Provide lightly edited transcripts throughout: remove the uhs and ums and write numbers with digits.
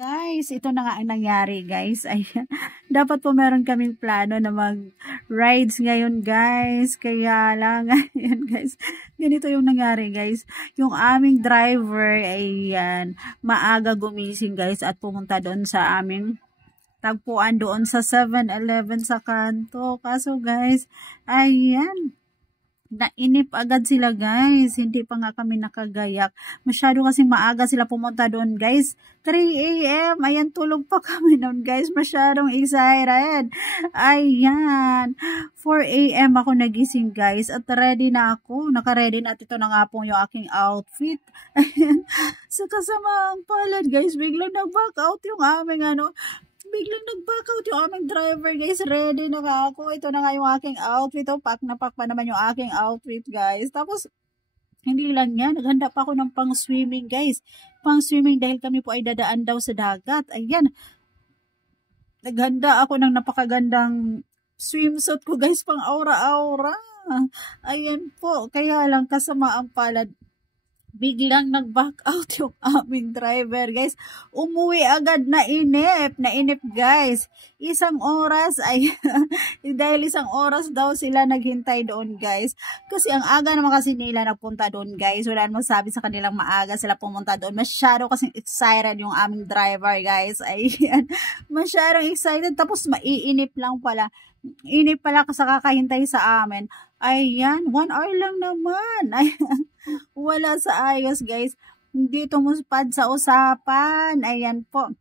Guys, ito na nga ang nangyari guys. Ayan. Dapat po meron kaming plano na mag-rides ngayon guys. Kaya lang, ayan guys. Ganito yung nangyari guys. Yung aming driver, ayan, maaga gumising guys at pumunta doon sa aming tagpuan doon sa 7-Eleven sa kanto. Kaso guys, ayan, nainip agad sila guys. Hindi pa nga kami nakagayak. Masyado kasing maaga sila pumunta doon guys. 3 AM. Ayan, tulog pa kami doon guys. Masyadong excited. Ayan. 4 AM ako nagising guys. At ready na ako. Naka-ready na. At ito na nga po yung aking outfit. Ayan. Sa kasamaang palad guys. Biglang nag-back out yung aming biglang nag-back out yung aming driver, guys. Ready na nga ako. Ito na nga yung aking outfit. Oh, pack na pack pa naman yung aking outfit, guys. Tapos, hindi lang yan. Naghanda pa ako ng pang-swimming, guys. Pang-swimming dahil kami po ay dadaan daw sa dagat. Ayan. Naghanda ako ng napakagandang swimsuit ko, guys. Pang aura-aura. Ayan po. Kaya lang kasama ang palad. Biglang nag-back out yung aming driver, guys. Umuwi agad, nainip guys. Isang oras, ay, dahil isang oras daw sila naghintay doon, guys. Kasi ang aga naman kasi nila nagpunta doon, guys. Wala naman sabi sa kanilang maaga sila pumunta doon. Masyado kasing excited yung aming driver, guys. Ayan, masyadong excited. Tapos maiinip lang pala. Inip pala sa kakahintay sa amin. Ayan, 1 hour lang naman. Ayan. Wala sa ayos guys. Hindi tumupad sa usapan. Ayan po.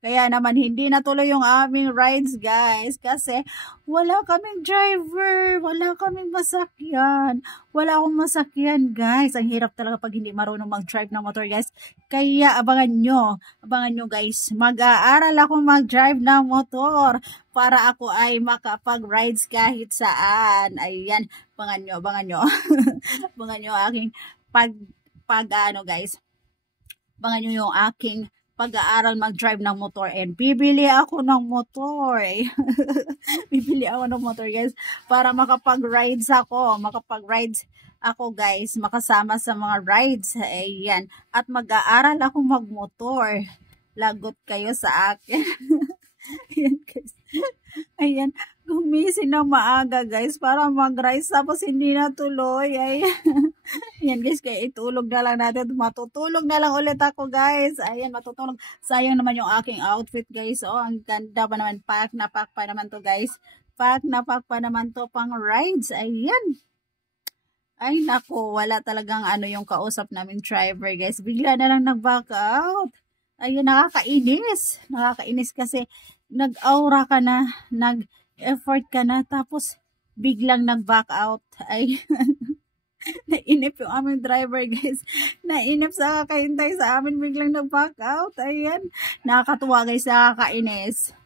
Kaya naman hindi natuloy yung aming rides guys. Kasi wala kaming driver. Wala kaming masakyan. Wala akong masakyan guys. Ang hirap talaga pag hindi marunong mag-drive ng motor guys. Kaya abangan nyo. Abangan nyo guys. Mag-aaral ako mag-drive ng motor. Para ako ay makapag-rides kahit saan. Ayan. Abangan nyo. Abangan nyo. Abangan nyo aking guys. Abangan nyo yung aking pag-aaral mag-drive ng motor and bibili ako ng motor. Bibili ako ng motor guys para makapag-rides ako guys, makasama sa mga rides. Ayan. At mag-aaral ako mag-motor. Lagot kayo sa akin. Ayan guys. Ayan. Gumising na maaga guys para mag-rides tapos hindi natuloy. Ayan. Ayan guys, kaya itulog na lang natin. Matutulog na lang ulit ako guys. Ayan, matutulog. Sayang naman yung aking outfit guys. Oh, ang ganda pa naman. Pack na pack pa naman to guys. Pack na pack pa naman to pang rides. Ayan. Ay nako, wala talagang yung kausap namin driver guys. Bigla na lang nag-back out. Ayun, nakakainis. Nakakainis kasi nag-aura ka na, nag-effort ka na, tapos biglang nag-back out. Ay, nainip yung aming driver, guys. Nainip sa kakahintay sa amin, biglang nag-back out. Ayan, nakakatuwa guys, nakakainis.